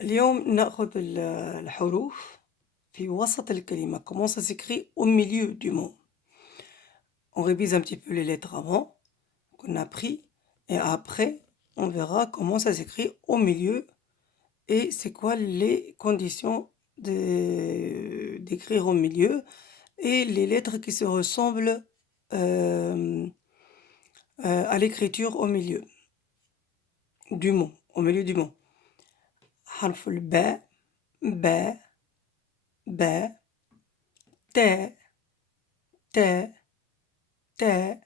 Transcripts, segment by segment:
اليوم نأخذ الحروف في وسط الكلمة. Comment ça s'écrit au milieu du mot. On révise un petit peu les lettres avant qu'on a pris et après on verra comment ça s'écrit au milieu et c'est quoi les conditions d'écrire au milieu et les lettres qui se ressemblent à l'écriture au milieu du mot, au milieu du mot. حرف الباء باء باء تاء تاء تاء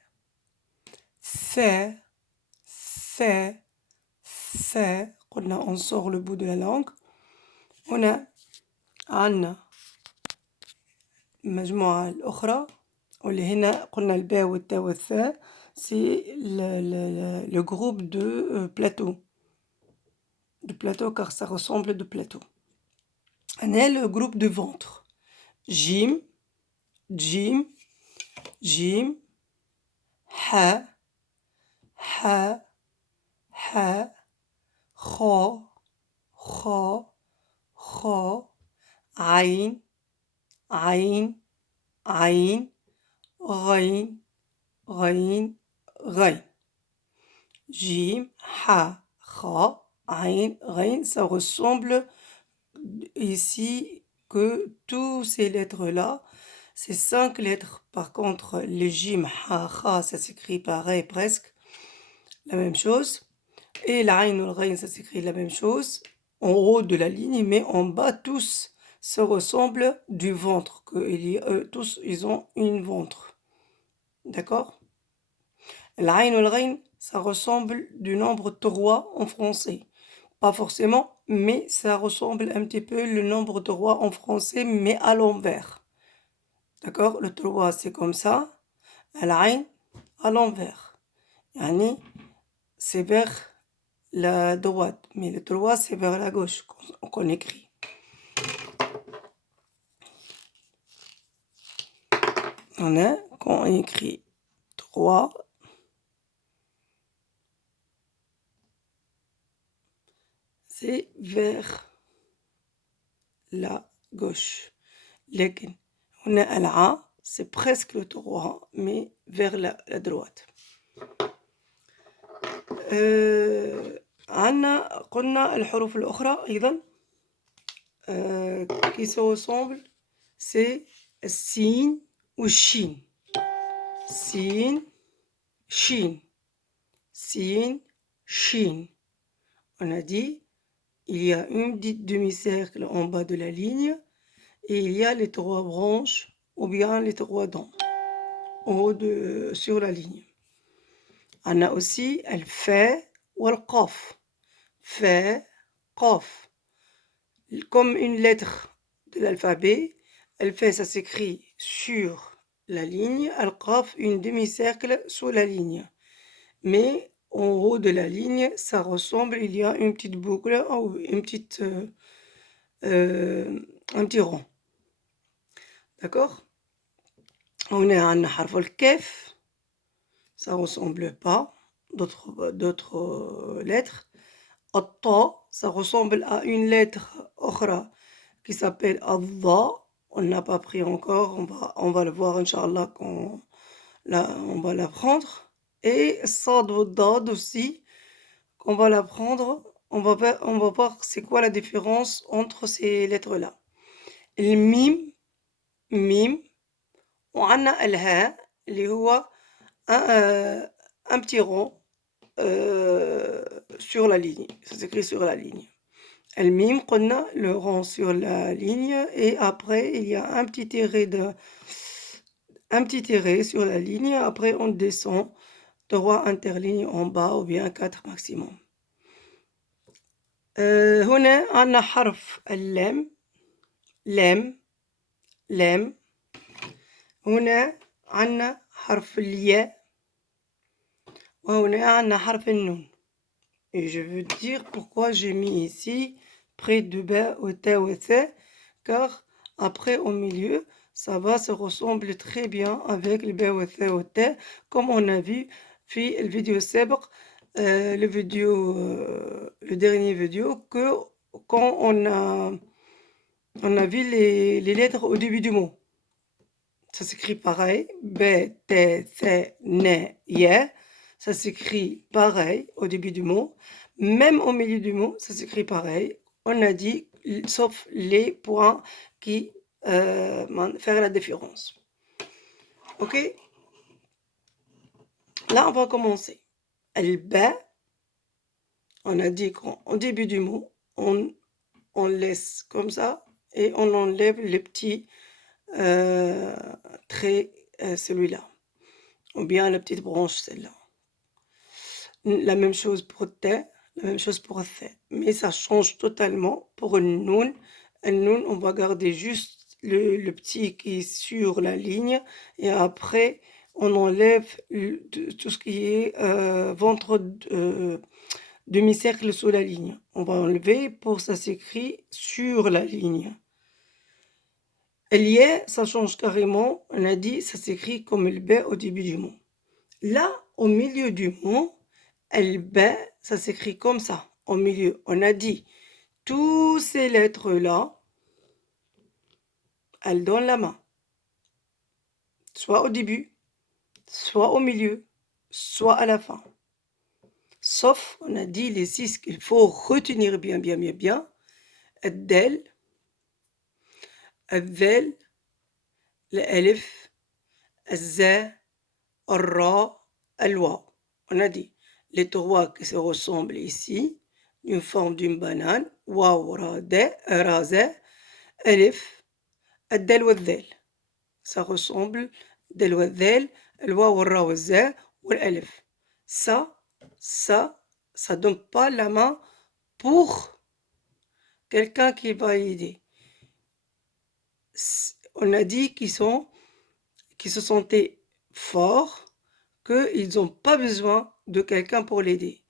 ثاء ثاء ثاء قلنا on sort le bout de la langue. هنا عندنا المجموعة الأخرى واللي هنا قلنا الباء والتاء والثاء c'est le groupe de plateau car ça ressemble de plateau. هنا le groupe de ventre. جيم جيم جيم حاء حاء حاء خاء خاء خاء عين عين عين غين غين غين جيم حاء خاء عين غين. Ça ressemble ici que tous ces lettres-là, ces 5 lettres, par contre, les jim, ha, kha, ça s'écrit pareil presque, la même chose. Et l'aïn ou le ghayn, ça s'écrit la même chose, en haut de la ligne, mais en bas, tous se ressemblent du ventre, tous, ils ont une ventre. D'accord? L'aïn ou le ghayn, ça ressemble du nombre 3 en français. Pas forcément, mais ça ressemble un petit peu le nombre 3 en français, mais à l'envers. D'accord? Le 3, c'est comme ça. L'aïn, à l'envers. Yani, c'est vers la droite, mais le 3, c'est vers la gauche qu'on écrit. On a, quand on écrit 3, c'est vers la gauche. لكن هنا العا c'est presque le 3 mais vers la droite. عندنا قلنا الحروف الأخرى أيضا qui se ressemblent c'est السين والشين. سين شين سين شين. On a dit il y a une petite demi-cercle en bas de la ligne et il y a les 3 branches ou bien les 3 dents sur la ligne. On a aussi le fa ou le qaf. Fa, qaf. Comme une lettre de l'alphabet, le fa ça s'écrit sur la ligne, le qaf une demi-cercle sous la ligne. Mais en haut de la ligne, ça ressemble, il y a une petite boucle ou un petit rond. D'accord? On est à harf al-kaf, ça ressemble pas, d'autres lettres. Al-ta, ça ressemble à une lettre autre qui s'appelle al-dha. On n'a pas pris encore, on va le voir, Inch'Allah, quand on va l'apprendre. Et sad ou dad aussi, qu'on va l'apprendre, on va voir c'est quoi la différence entre ces lettres-là. Le mim, mim, وعندنا الهاء اللي هو un petit rond sur la ligne, ça s'écrit sur la ligne. Le mim, قلنا le rond sur la ligne et après il y a un petit tiret sur la ligne, après on descend 3 interlignes en bas ou bien 4 maximum. هنا عندنا حرف اللام لام لام. هنا عندنا حرف الياء وهنا عندنا حرف النون. Et je veux dire pourquoi j'ai mis ici près du ba ou ta ou tha, car après au milieu ça va se ressembler très bien avec le ba ou tha ou ta, comme on a vu في الفيديو السابق, le dernier vidéo, que quand on a vu les lettres au début du mot. Ça s'écrit pareil. B, T, C, N, Y. Ça s'écrit pareil au début du mot. Même au milieu du mot, ça s'écrit pareil. On a dit, sauf les points qui faire la différence. Ok? Là, on va commencer. B, on a dit qu'au début du mot, on laisse comme ça et on enlève le petit trait, celui-là. Ou bien la petite branche, celle-là. La même chose pour T, la même chose pour Th. Mais ça change totalement pour une noun. Un noun, on va garder juste le petit qui est sur la ligne. Et après, on enlève tout ce qui est ventre demi-cercle sous la ligne. On va enlever pour ça s'écrit sur la ligne. Lié, ça change carrément. On a dit, ça s'écrit comme le B au début du mot. Là, au milieu du mot, B, ça s'écrit comme ça. Au milieu, on a dit, toutes ces lettres-là, elles donnent la main. Soit au début, soit au milieu, soit à la fin. Sauf, on a dit les 6 qu'il faut retenir bien. الدال, الذال, الألف, الزاء, الراء, الواو. On a dit les 3 qui se ressemblent ici, une forme d'une banane, واو را دا را زا ألف الدال والذال. Ça ressemble الدال والذال الواو والراء والزاء والألف. Ça donne pas la main pour quelqu'un qui va aider. On a dit qu'ils se sentaient forts, qu'ils n'ont pas besoin de quelqu'un pour l'aider.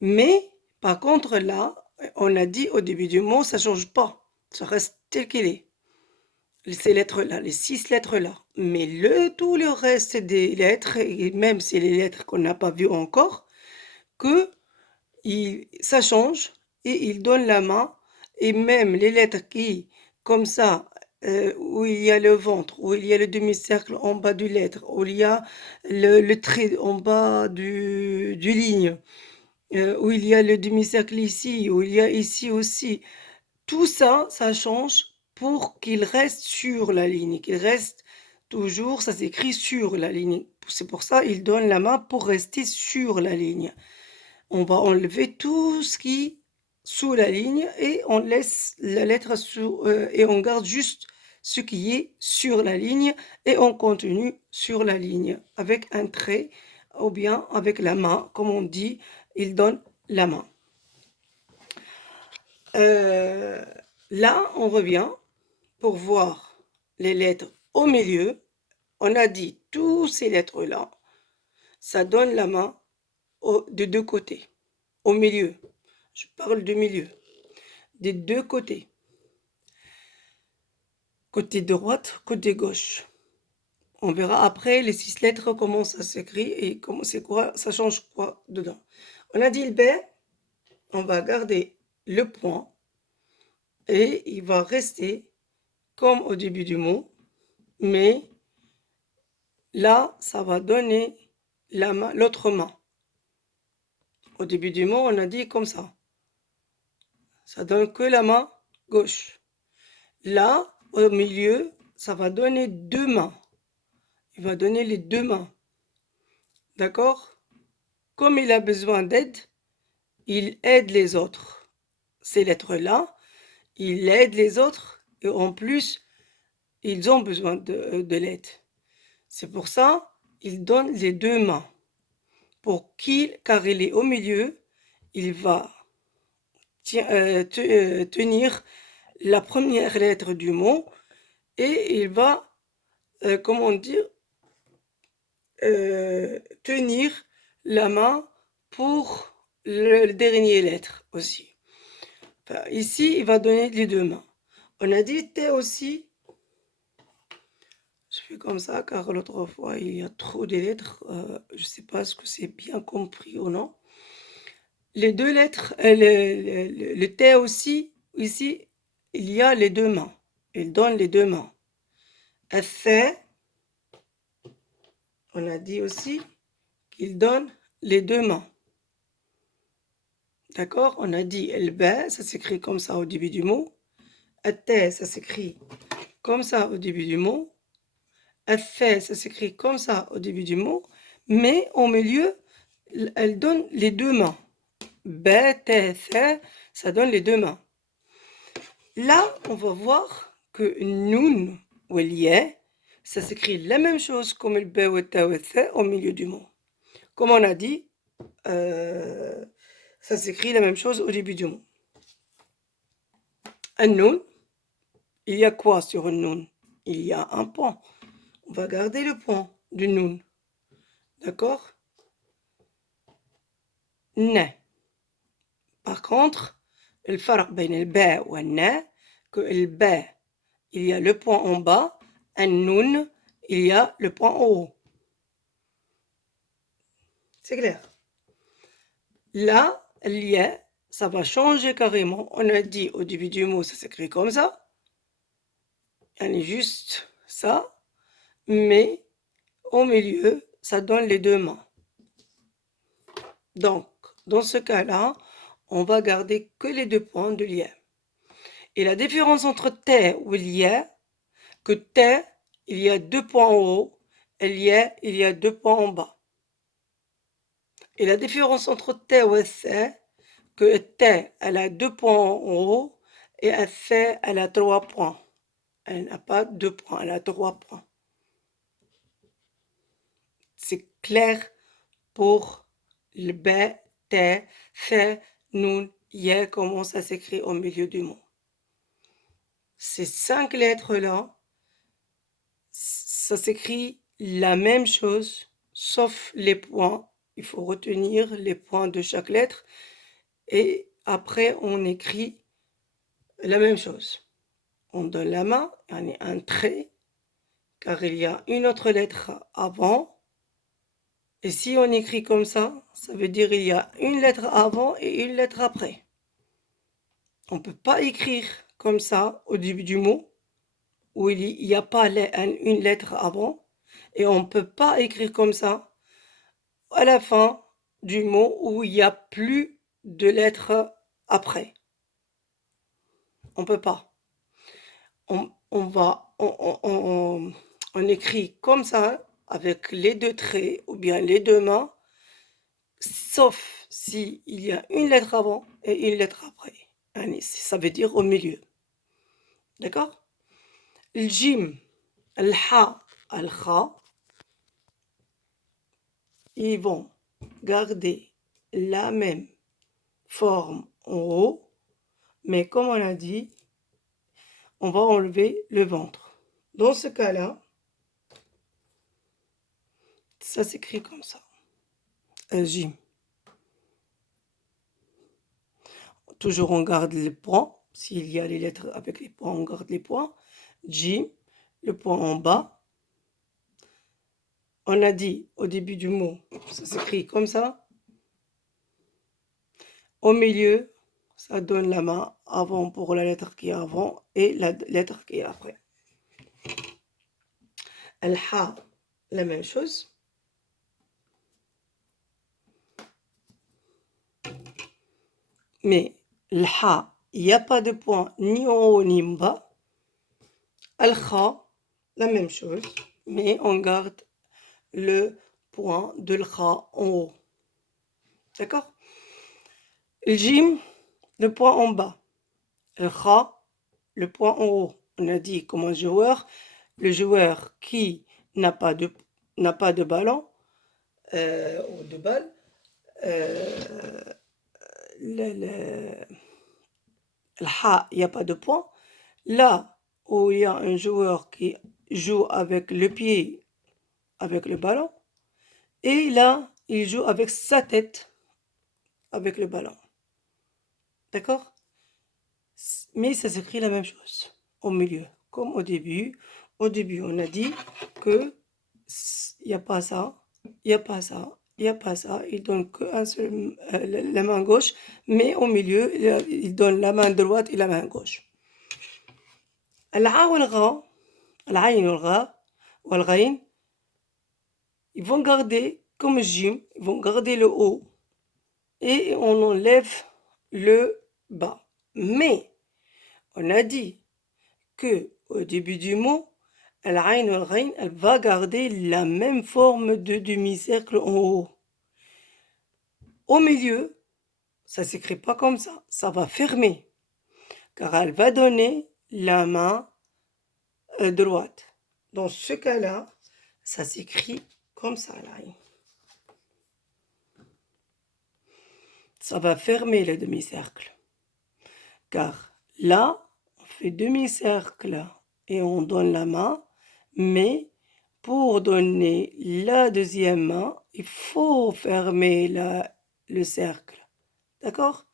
Mais, par contre, là, on a dit au début du mot, ça ne change pas. Ça reste tel qu'il est. Ces lettres-là, les 6 lettres-là. Mais tout le reste des lettres, et même c'est les lettres qu'on n'a pas vues encore, ça change et il donne la main. Et même les lettres qui, comme ça, où il y a le ventre, où il y a le demi-cercle en bas du lettre, où il y a le trait en bas du ligne, où il y a le demi-cercle ici, où il y a ici aussi. Tout ça, ça change pour qu'il reste sur la ligne, qu'il reste toujours, ça s'écrit sur la ligne. C'est pour ça il donne la main pour rester sur la ligne. On va enlever tout ce qui est sous la ligne et on laisse la lettre et on garde juste ce qui est sur la ligne et on continue sur la ligne avec un trait ou bien avec la main, comme on dit, il donne la main. Là, on revient pour voir les lettres au milieu. On a dit toutes ces lettres-là, ça donne la main de deux côtés, au milieu. Je parle du milieu, des deux côtés. Côté droite, côté gauche. On verra après les 6 lettres, comment ça s'écrit et comment c'est quoi, ça change quoi dedans. On a dit le B, on va garder le point et il va rester comme au début du mot, mais là, ça va donner l'autre main. Au début du mot, on a dit comme ça. Ça donne que la main gauche. Là, au milieu, ça va donner 2 mains. Il va donner les 2 mains. D'accord? Comme il a besoin d'aide, il aide les autres. Ces lettres-là, il aide les autres et en plus, ils ont besoin de l'aide. C'est pour ça il donne les 2 mains. Car il est au milieu, il va tenir la première lettre du mot et il va, comment dire, tenir la main pour le dernier lettre aussi. Enfin, ici, il va donner les 2 mains. On a dit T aussi. Je fais comme ça car l'autre fois, il y a trop de lettres. Je ne sais pas ce que c'est bien compris ou non. Les 2 lettres, le T aussi, ici, il y a les deux mains. Il donne les deux mains. الثاء, on a dit aussi qu'il donne les deux mains. D'accord? On a dit el ba, ça s'écrit comme ça au début du mot. التاء, ça s'écrit comme ça au début du mot. الثاء, ça s'écrit comme ça au début du mot. Mais au milieu, elle donne les deux mains. Ba, ta, tha, ça donne les deux mains. Là, on va voir que noun ou ya, ça s'écrit la même chose comme le ba ou le ta ou le tha au milieu du mot. Comme on a dit, ça s'écrit la même chose au début du mot. Un noun, il y a quoi sur un noun? Il y a un point. On va garder le point du noun. D'accord? Na. Par contre, le farq entre le ba ou le na, que le ba, il y a le point en bas, un noun, il y a le point en haut. C'est clair? Là, l'ia, ça va changer carrément. On a dit au début du mot, ça s'écrit comme ça. On est juste ça. Mais au milieu, ça donne les deux mains. Donc, dans ce cas-là, on va garder que les deux points de l'ia. Et la différence entre ta ou l'ia, que ta, il y a deux points en haut, et l'ia, il y a deux points en bas. Et la différence entre ta ou tha, que ta, elle a deux points en haut, et tha, elle a trois points. Elle n'a pas deux points, elle a trois points. C'est clair pour le ba, ta, tha, noun, ya, comment ça s'écrit au milieu du mot. Ces 5 lettres-là, ça s'écrit la même chose, sauf les points. Il faut retenir les points de chaque lettre. Et après, on écrit la même chose. On donne la main, on est un trait, car il y a une autre lettre avant. Et si on écrit comme ça, ça veut dire il y a une lettre avant et une lettre après. On ne peut pas écrire comme ça au début du mot, où il n'y a pas une lettre avant, et on ne peut pas écrire comme ça à la fin du mot où il n'y a plus de lettres après. On ne peut pas. On écrit comme ça, avec les deux traits ou bien les deux mains, sauf s'il y a une lettre avant et une lettre après. Ça veut dire au milieu. D'accord? Le jim, le ha, le kha, ils vont garder la même forme en haut, mais comme on a dit, on va enlever le ventre. Dans ce cas-là, ça s'écrit comme ça. Jim. Toujours on garde les points. S'il y a les lettres avec les points, on garde les points. Jim, le point en bas. On a dit au début du mot, ça s'écrit comme ça. Au milieu, ça donne la main avant pour la lettre qui est avant et la lettre qui est après. Al-ha, la même chose. Mais l'ha, il n'y a pas de point ni en haut ni en bas. Al-kha, la même chose, mais on garde le point de l'kha en haut. D'accord? Le jim, le point en bas. Le kha, le point en haut. On a dit comme un joueur, le joueur qui n'a pas de ballon ou de balle, le ha, il n'y a pas de point. Là où il y a un joueur qui joue avec le pied, avec le ballon, et là, il joue avec sa tête, avec le ballon. D'accord? Mais ça s'écrit la même chose, au milieu, comme au début. Au début, on a dit que il n'y a pas ça, il n'y a pas ça, il il n'y a pas ça. Il donne qu'un seul, la main gauche, mais au milieu, il donne la main droite et la main gauche. العا والغا, العين والغا والغين, ils vont garder comme jim, ils vont garder le haut et on enlève le bas. Mais on a dit que au début du mot, العين والغين, elle va garder la même forme de demi-cercle en haut. Au milieu, ça s'écrit pas comme ça va fermer, car elle va donner la main droite. Dans ce cas-là, ça s'écrit comme ça, là. Ça va fermer le demi-cercle, car là, on fait demi-cercle et on donne la main, mais pour donner la deuxième main, il faut fermer le cercle. D'accord?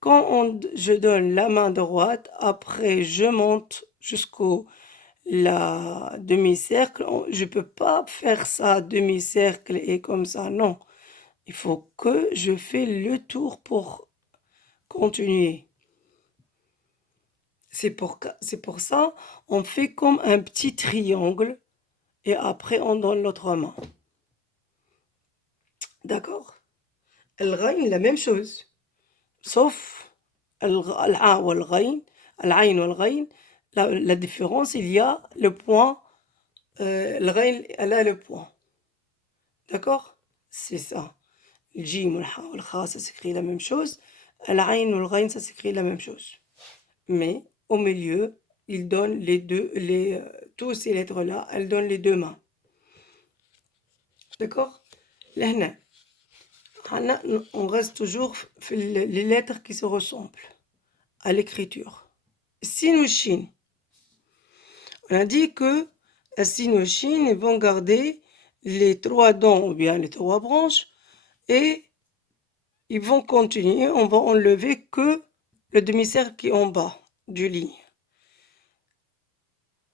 Quand je donne la main droite, après je monte jusqu'au la demi-cercle. Je peux pas faire ça demi-cercle et comme ça, non. Il faut que je fais le tour pour continuer. C'est pour ça, on fait comme un petit triangle et après on donne l'autre main. D'accord? الغين la même chose. Sauf العا والغين, العين والغين, la différence, il y a le point, الغين, elle a le point. D'accord? C'est ça. Le jim, le ha, le kha, ça s'écrit la même chose. العين ou le ghain, ça s'écrit la même chose. Mais au milieu, il donne les deux, tous ces lettres-là, elles donnent les deux mains. D'accord? Là, on reste toujours les lettres qui se ressemblent à l'écriture. Sin ou shin. On a dit que à sin ou shin, ils vont garder les trois dents ou bien les trois branches et ils vont continuer. On va enlever que le demi-cercle qui est en bas du ligne.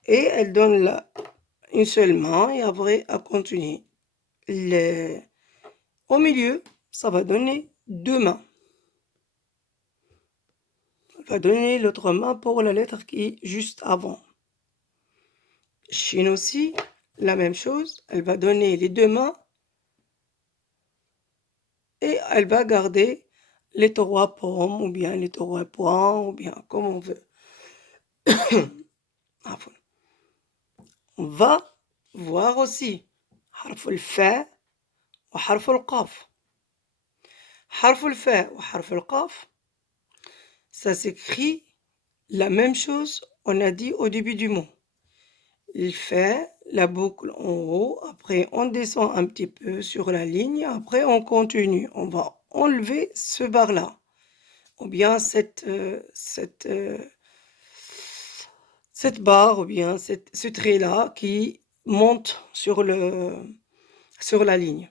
Et elle donne une seule main et après à continuer. Au milieu, ça va donner deux mains. Elle va donner l'autre main pour la lettre qui est juste avant. Shin aussi, la même chose. Elle va donner les deux mains et elle va garder les trois pommes ou bien les trois points ou bien comme on veut. On va voir aussi حرف الفاء وحرف القاف. حرف الفاء وحرف القاف, ça s'écrit la même chose, on a dit au début du mot. Il fait la boucle en haut, après on descend un petit peu sur la ligne, après on continue. On va enlever ce bar-là, ou bien cette barre, ou bien ce trait-là qui monte sur la ligne.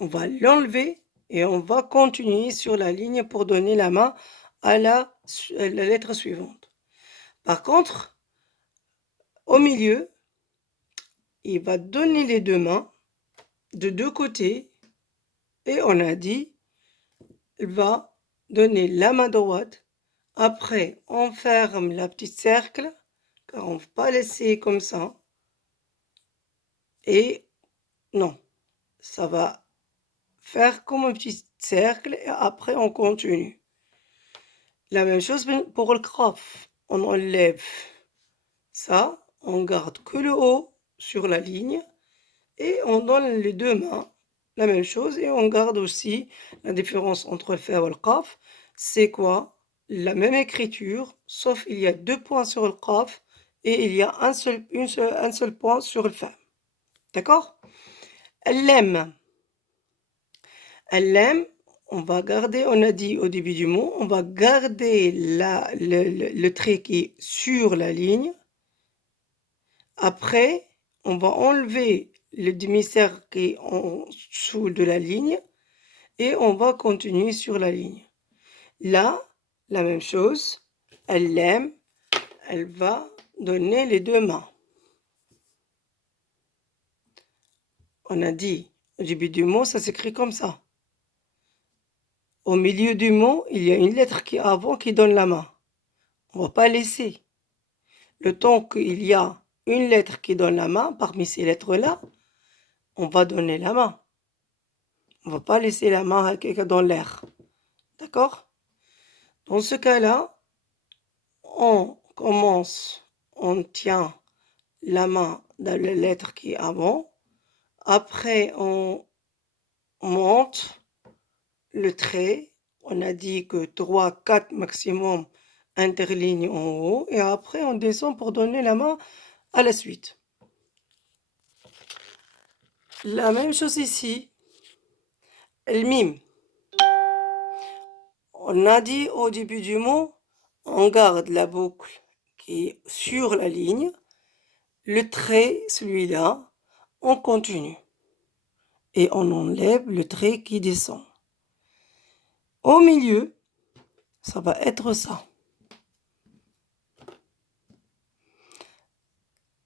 On va l'enlever et on va continuer sur la ligne pour donner la main à la lettre suivante. Par contre, au milieu, il va donner les deux mains de deux côtés et on a dit, il va donner la main droite. Après, on ferme la petite cercle, car on ne va pas laisser comme ça. Et non, ça va faire comme un petit cercle et après on continue. La même chose pour le kraf. On enlève ça, on garde que le haut sur la ligne et on donne les deux mains, la même chose, et on garde aussi la différence entre le fa et le qaf. C'est quoi? La même écriture, sauf il y a deux points sur le qaf et il y a un seul point sur le fa. D'accord? L'aime. L'aime, on va garder, on a dit au début du mot, on va garder le trait qui est sur la ligne. Après, on va enlever le demi-cercle qui est en dessous de la ligne et on va continuer sur la ligne. Là, la même chose, elle l'aime, elle va donner les deux mains. On a dit au début du mot, ça s'écrit comme ça. Au milieu du mot, il y a une lettre qui est avant qui donne la main. On ne va pas laisser. Le temps qu'il y a une lettre qui donne la main, parmi ces lettres-là, on va donner la main. On ne va pas laisser la main à quelqu'un dans l'air. D'accord? Dans ce cas-là, on commence, on tient la main dans la lettre qui est avant. Après, on monte le trait. On a dit que 3, 4 maximum interlignes en haut. Et après, on descend pour donner la main à la suite. La même chose ici. Le mime. On a dit au début du mot, on garde la boucle qui est sur la ligne. Le trait, celui-là, on continue. Et on enlève le trait qui descend. Au milieu, ça va être ça.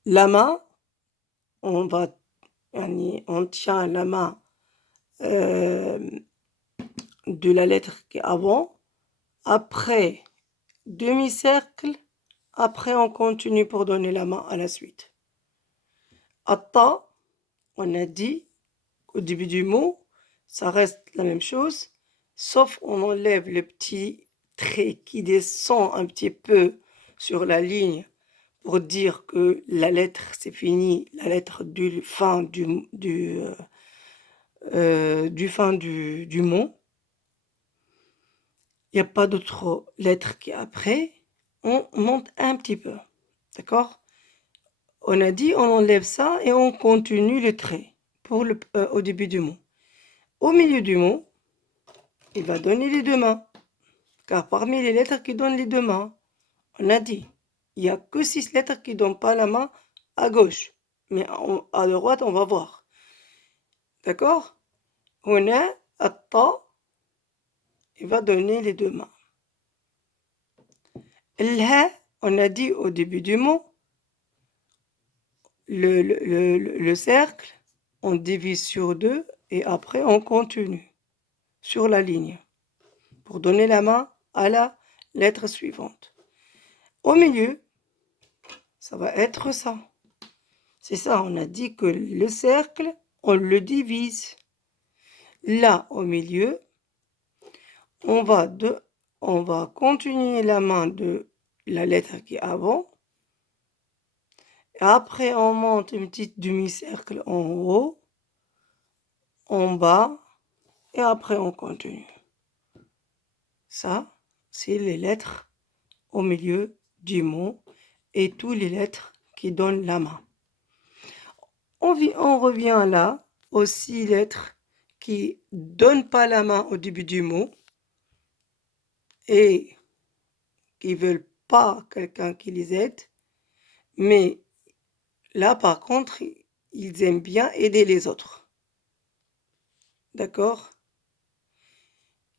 La main, on tient la main de la lettre qui est avant. Après, demi-cercle. Après, on continue pour donner la main à la suite. Atta, on a dit au début du mot, ça reste la même chose, sauf on enlève le petit trait qui descend un petit peu sur la ligne pour dire que la lettre, c'est fini, la lettre du fin du mot. Il n'y a pas d'autre lettre qui est après. On monte un petit peu. D'accord? On a dit, on enlève ça et on continue le trait pour au début du mot. Au milieu du mot, il va donner les deux mains. Car parmi les lettres qui donnent les deux mains, on a dit, il n'y a que 6 lettres qui ne donnent pas la main à gauche. Mais à droite, on va voir. D'accord? On a Atta, il va donner les deux mains. L'ha, on a dit au début du mot, le cercle, on divise sur 2 et après on continue sur la ligne pour donner la main à la lettre suivante. Au milieu, ça va être ça. C'est ça, on a dit que le cercle, on le divise. Là, au milieu, on va continuer la main de la lettre qui est avant. Et après, on monte une petite demi-cercle en haut, en bas, et après, on continue. Ça, c'est les lettres au milieu du mot et toutes les lettres qui donnent la main. On revient là aux 6 lettres qui ne donnent pas la main au début du mot et qui ne veulent pas quelqu'un qui les aide. Mais là, par contre, ils aiment bien aider les autres. D'accord?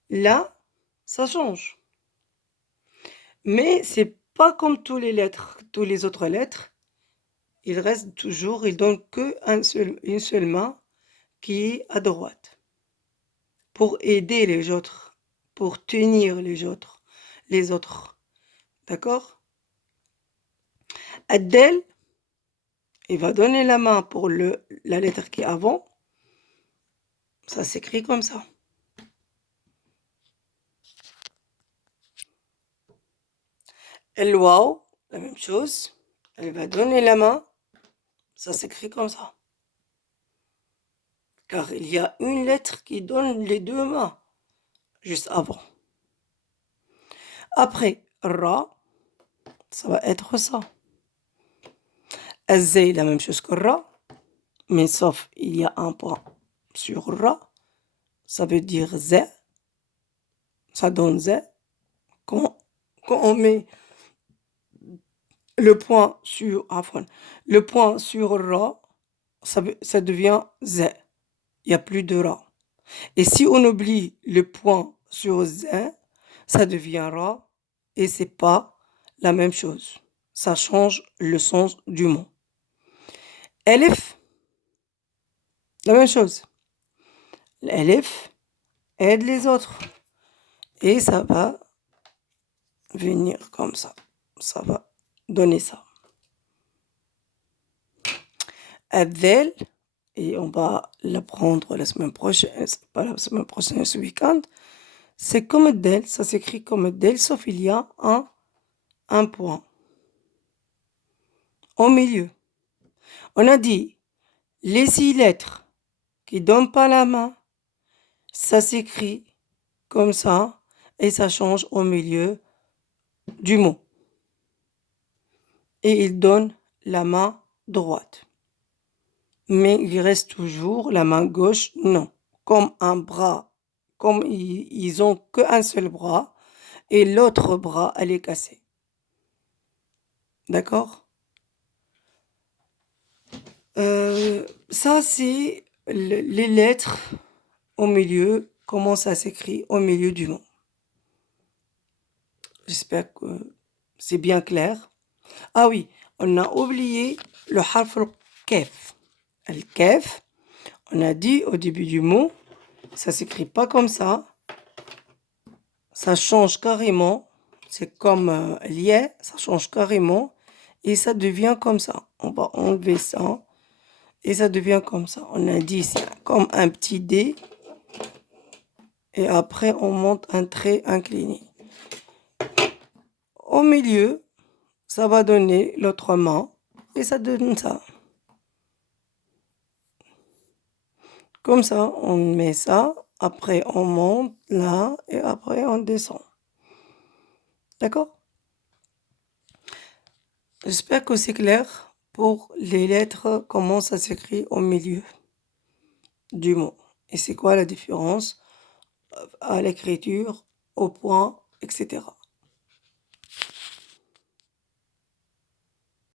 Là, ça change. Mais c'est pas comme toutes les autres lettres. Il reste toujours, il donne une seule main qui est à droite. Pour aider les autres, pour tenir les autres. D'accord? Adel, il va donner la main pour la lettre qui est avant. Ça s'écrit comme ça. El Waw, la même chose. Elle va donner la main. Ça s'écrit comme ça. Car il y a une lettre qui donne les deux mains juste avant. Après, Ra, ça va être ça. Azay, la même chose que Ra. Mais sauf, il y a un point sur Ra. Ça veut dire Z. Ça donne Z. Quand on met le point sur Ra, ça devient Z. Il n'y a plus de Ra. Et si on oublie le point sur Z, ça devient Ra. Et c'est pas la même chose. Ça change le sens du mot. Elif, la même chose. l'elif aide les autres. Et ça va venir comme ça. Ça va donner ça. Adel, et on va l'apprendre la semaine prochaine, c'est pas la semaine prochaine, ce week-end. C'est comme Del, ça s'écrit comme Del, sauf il y a un point au milieu. On a dit les 6 lettres qui ne donnent pas la main, ça s'écrit comme ça et ça change au milieu du mot. Et il donne la main droite. Mais il reste toujours la main gauche, non. Comme un bras, comme ils ont qu'un seul bras et l'autre bras, elle est cassée. D'accord? Ça, c'est les lettres au milieu, comment ça s'écrit au milieu du mot. J'espère que c'est bien clair. Ah oui, on a oublié le harf al-kaf. Al-kaf, on a dit au début du mot, ça s'écrit pas comme ça. Ça change carrément. C'est comme lié, ça change carrément. Et ça devient comme ça. On va enlever ça. Et ça devient comme ça. On a dit c'est comme un petit dé. Et après, on monte un trait incliné. Au milieu, ça va donner l'autre main. Et ça donne ça. Comme ça, on met ça. Après, on monte là. Et après, on descend. D'accord? J'espère que c'est clair pour les lettres, comment ça s'écrit au milieu du mot. Et c'est quoi la différence à l'écriture, au point, etc.